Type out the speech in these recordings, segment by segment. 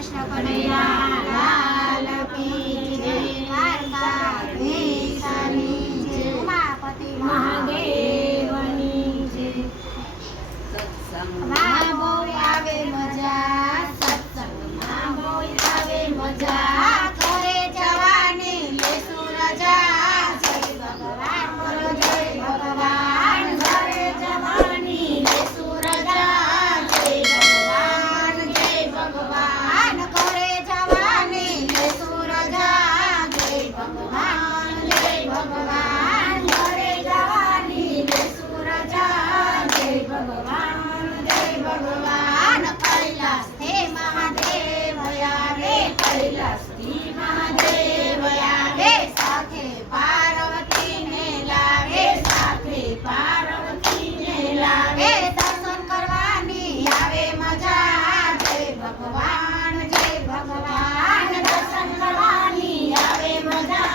કૃષ્ણ કનૈયા લાલ કી જય, દ્વારકાધીશની જય, ઉમાપતિ મહાદેવની જય। સત્સંગમાં બહુ આવે મજા, સત્સંગમાં બહુ આવે મજા, ઘરે જવાની લેશું રજા, જય ભગવાન બોલો જય ભગવાન, ઘરે જવાની લેશું રજા, જય ભગવાન જય ભગવાન, ઘરે જવાની લેશું રજા, જય ભગવાન જય ભગવાન, ઘરે જવાની લેશું રજા, જય ભગવાન જય ભગવાન। કૈલાસથી મહાદેવ આવે, કૈલાસથી મહાદેવ આવે, સાથે પાર્વતીને લાવે, સાથે પાર્વતીને લાવે, દર્શન કરવાની આવે મજા, જય ભગવાન જય ભગવાન, દર્શન કરવાની આવે મજા,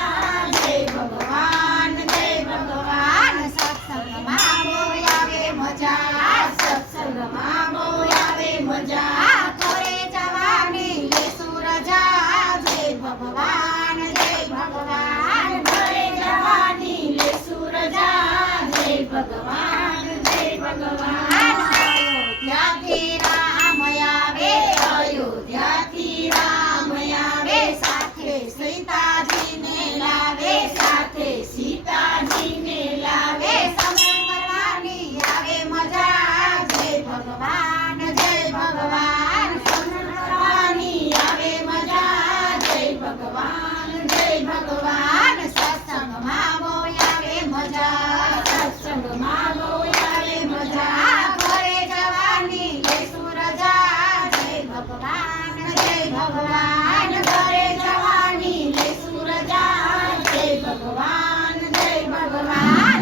જય ભગવાન જય ભગવાન। સત્સંગમાં બહુ આવે મજા, સત્સંગમાં બહુ આવે મજા, ઘરે જવાની લેશું રજા, જય ભગવાન જય ભગવાન, ઘરે જવાની લેશું રજા, જય ભગવાન જય ભગવાન। અયોધ્યાથી રામ આવે, અયોધ્યાથી રામ આવે, સાથે સીતાજીને લાવે, સાથે સીતાજીને લાવે, સમરણ કરવાની આવે મજા, જય ભગવાન જય ભગવાન, સમરણ કરવાની આવે મજા, જય ભગવાન જય ભગવાન। સત્સંગમાં બહુ આવે મજા, સત્સંગમાં બહુ આવે મજા, ઘરે જવાની લેશું રજા, જય ભગવાન જય ભગવાન, ઘરે જવાની લેશું રજા, જય ભગવાન જય ભગવાન।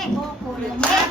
એ ગોકુળ મેં